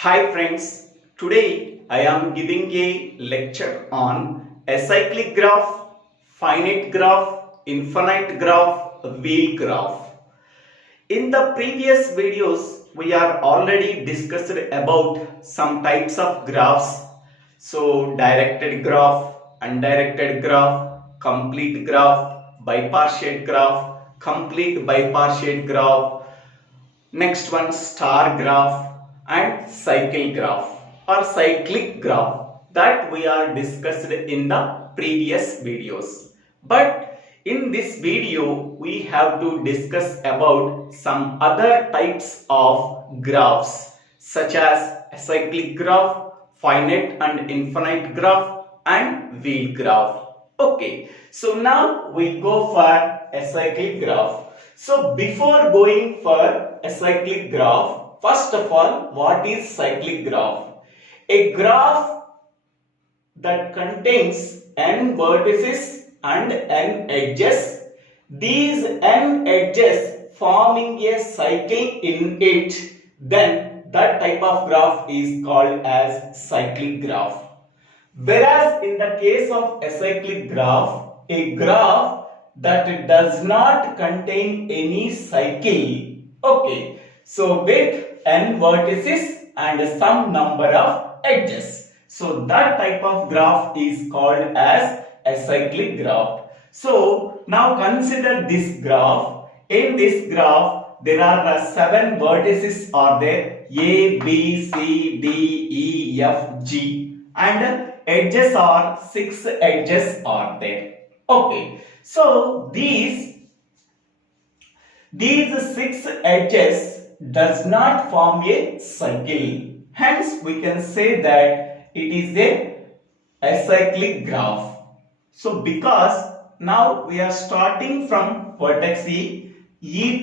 Hi friends, today I am giving a lecture on acyclic graph, finite graph, infinite graph, wheel graph. In the previous videos, we are already discussed about some types of graphs. So directed graph, undirected graph, complete graph, bipartite graph, complete bipartite graph, next one star graph and cycle graph or cyclic graph that we are discussed in the previous videos. But in this video we have to discuss about some other types of graphs such as acyclic graph, finite and infinite graph and wheel graph. Okay, so now we go for acyclic graph. So before going for a cyclic graph, first of all, what is cyclic graph? A graph that contains n vertices and n edges. These n edges forming a cycle in it, then that type of graph is called as cyclic graph. Whereas in the case of acyclic graph, a graph that does not contain any cycle, okay, so with n vertices and some number of edges. So that type of graph is called as acyclic graph. So now consider this graph. In this graph, there are 7 vertices are there, A, B, C, D, E, F, G, and edges are 6 edges are there. Okay, so these 6 edges does not form a cycle. Hence, we can say that it is a acyclic graph. So, because now we are starting from vertex E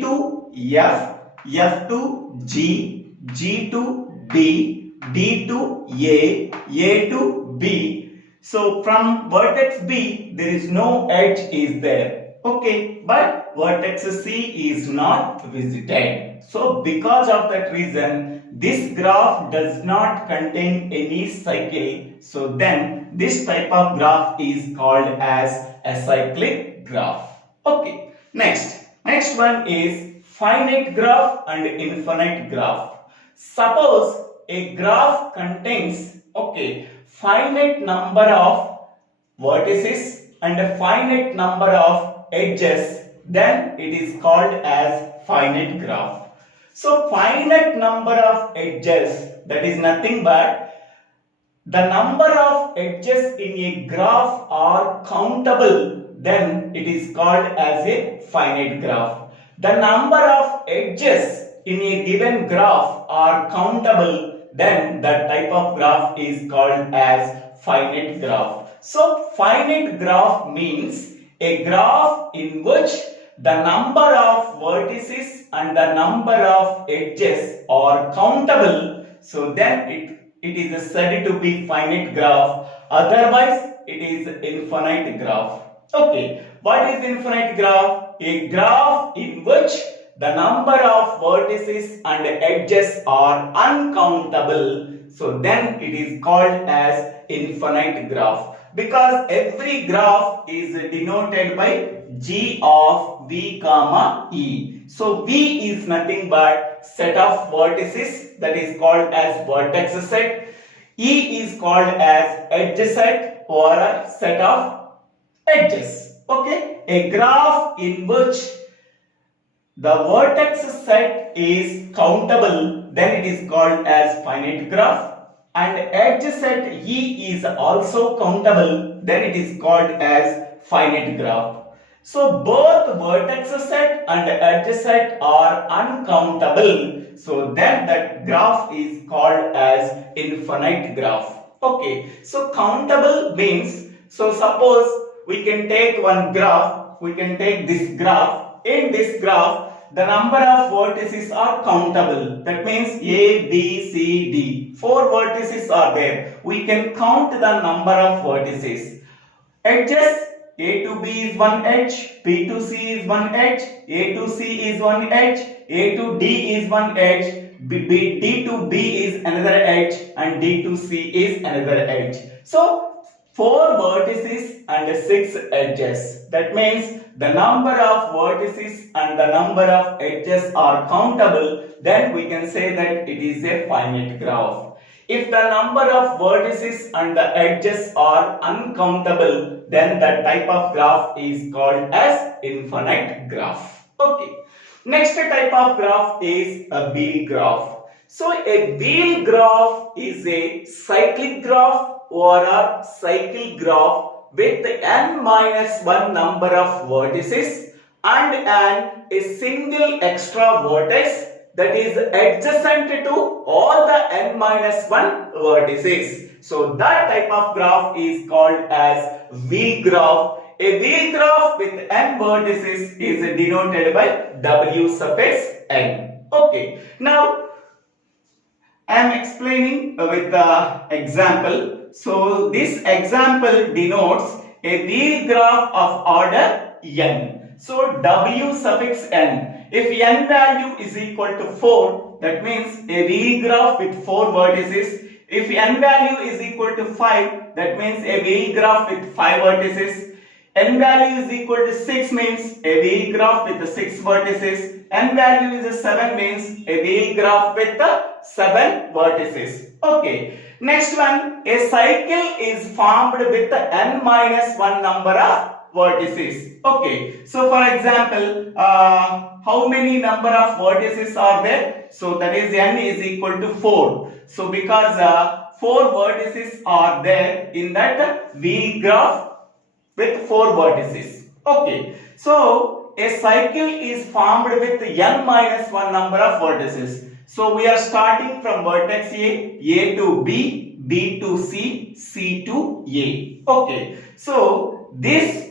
to F, F to G, G to D, D to A to B. So from vertex B, there is no edge is there. Okay, but vertex C is not visited. So because of that reason, this graph does not contain any cycle. So then this type of graph is called as acyclic graph. Okay, next one is finite graph and infinite graph. Suppose a graph contains finite number of vertices and a finite number of edges, then it is called as finite graph. So finite number of edges, that is nothing but the number of edges in a graph are countable, then it is called as a finite graph. The number of edges in a given graph are countable, then that type of graph is called as finite graph. So finite graph means a graph in which the number of vertices and the number of edges are countable. So then it is said to be finite graph. Otherwise, it is infinite graph. Okay, what is infinite graph? A graph in which the number of vertices and edges are uncountable. So then it is called as infinite graph. Because every graph is denoted by G of V comma E. So V is nothing but set of vertices, that is called as vertex set. E is called as edge set or a set of edges. Okay, a graph in which the vertex set is countable, then it is called as finite graph. And edge set E is also countable, then it is called as finite graph. So both vertex set and edge set are uncountable. So then that graph is called as infinite graph. Okay, so countable means, so suppose we can take one graph, we can take this graph. In this graph, the number of vertices are countable. That means A, B, C, D. 4 vertices are there. We can count the number of vertices. Edges, A to B is one edge, B to C is one edge, A to C is one edge, A to D is one edge, D to B is another edge and D to C is another edge. So 4 vertices and 6 edges. That means the number of vertices and the number of edges are countable, then we can say that it is a finite graph. If the number of vertices and the edges are uncountable, then that type of graph is called as infinite graph. Okay. Next type of graph is a wheel graph. So a wheel graph is a cyclic graph or a cycle graph with n minus 1 number of vertices and a single extra vertex that is adjacent to all the n minus 1 vertices. So that type of graph is called as wheel graph. A wheel graph with n vertices is denoted by W suffix n. Okay. Now I am explaining with the example. So this example denotes a wheel graph of order n. So W suffix n. If n value is equal to 4, that means a wheel graph with 4 vertices. If n value is equal to 5, that means a wheel graph with 5 vertices. N value is equal to 6 means a wheel graph with the 6 vertices. N value is 7 means a wheel graph with the 7 vertices. Okay. Next one, a cycle is formed with the n minus 1 number of vertices. Okay. So for example, how many number of vertices are there? So that is n is equal to 4. So because 4 vertices are there in that wheel graph with 4 vertices. Okay. So a cycle is formed with n minus 1 number of vertices. So we are starting from vertex A to B, B to C, C to A. Okay. So this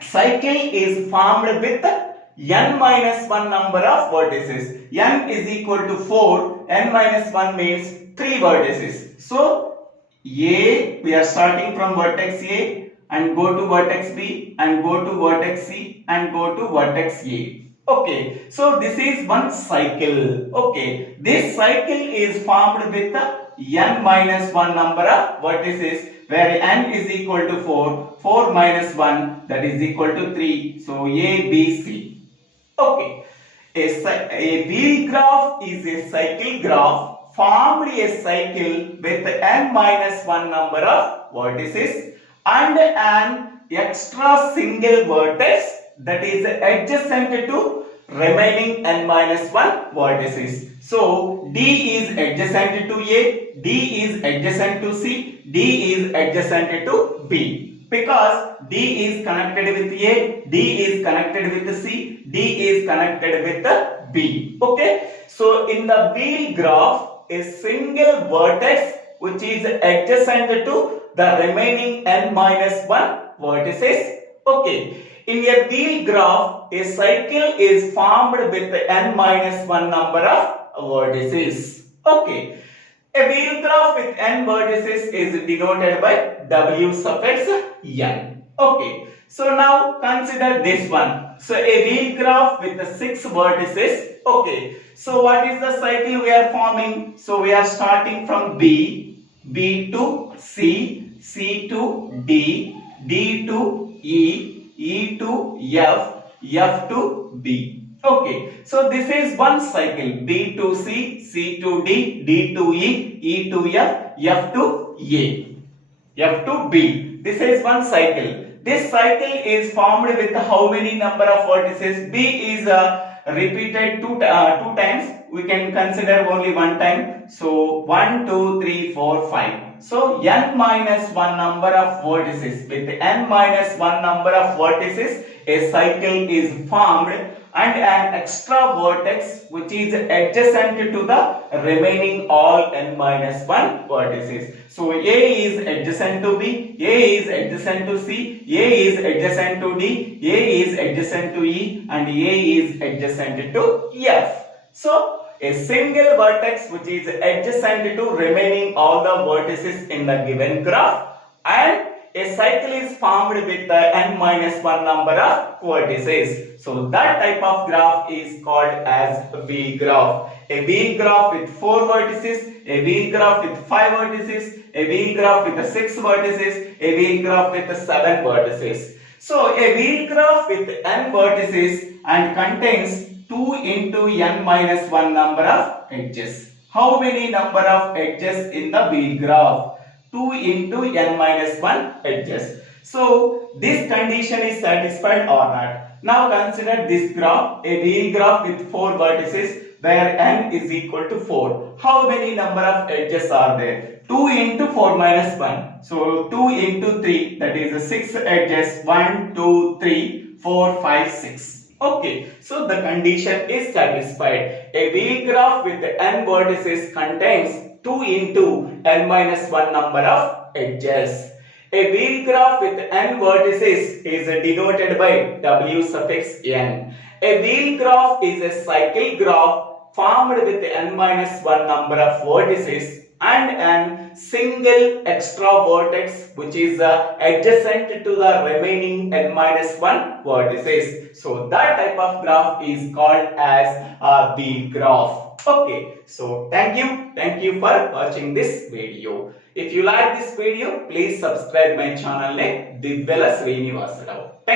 cycle is formed with n minus 1 number of vertices. N is equal to 4, n minus 1 means 3 vertices. So A, we are starting from vertex A and go to vertex B and go to vertex C and go to vertex A. Okay, so this is one cycle. Okay, this cycle is formed with the n minus 1 number of vertices, where n is equal to 4, 4 minus 1, that is equal to 3. So A, B, C. Okay, a wheel graph is a cycle graph formed a cycle with n minus 1 number of vertices and an extra single vertex that is adjacent to remaining n minus 1 vertices. So D is adjacent to A, D is adjacent to C, D is adjacent to B. Because D is connected with A, D is connected with C, D is connected with B. Okay. So in the wheel graph, a single vertex which is adjacent to the remaining n minus 1 vertices. Okay. In a wheel graph, a cycle is formed with n minus 1 number of vertices. Okay. A wheel graph with n vertices is denoted by W suffix n. Okay. So now consider this one. So a wheel graph with 6 vertices. Okay. So what is the cycle we are forming? So we are starting from B, B to C, C to D, D to E, E to F, F to B. Okay, so this is one cycle, B to C, C to D, D to E, E to F, F to A, F to B. This is one cycle. This cycle is formed with how many number of vertices? B is repeated two times. We can consider only one time. So 1, 2, 3, 4, 5. So n minus 1 number of vertices. With n minus 1 number of vertices, a cycle is formed and an extra vertex which is adjacent to the remaining all n minus 1 vertices. So A is adjacent to B, A is adjacent to C, A is adjacent to D, A is adjacent to E, and A is adjacent to F. So a single vertex which is adjacent to remaining all the vertices in the given graph, and a cycle is formed with the n minus 1 number of vertices. So that type of graph is called as wheel graph. A wheel graph with 4 vertices, a wheel graph with 5 vertices, a wheel graph with 6 vertices, a wheel graph with 7 vertices. So a wheel graph with n vertices and contains 2 into n minus 1 number of edges. How many number of edges in the wheel graph? 2 into n minus 1 edges. So this condition is satisfied or not? Now consider this graph, a wheel graph with 4 vertices where n is equal to 4. How many number of edges are there? 2 into 4 minus 1. So 2 into 3, that is 6 edges. 1, 2, 3, 4, 5, 6. Okay, so the condition is satisfied. A wheel graph with n vertices contains 2 into n minus 1 number of edges. A wheel graph with n vertices is denoted by W suffix n. A wheel graph is a cycle graph formed with n minus 1 number of vertices and an single extra vertex which is adjacent to the remaining n minus 1 vertices. So that type of graph is called as a wheel graph. Okay, so thank you for watching this video. If you like this video, please subscribe my channel name Divvela Srinivasarao.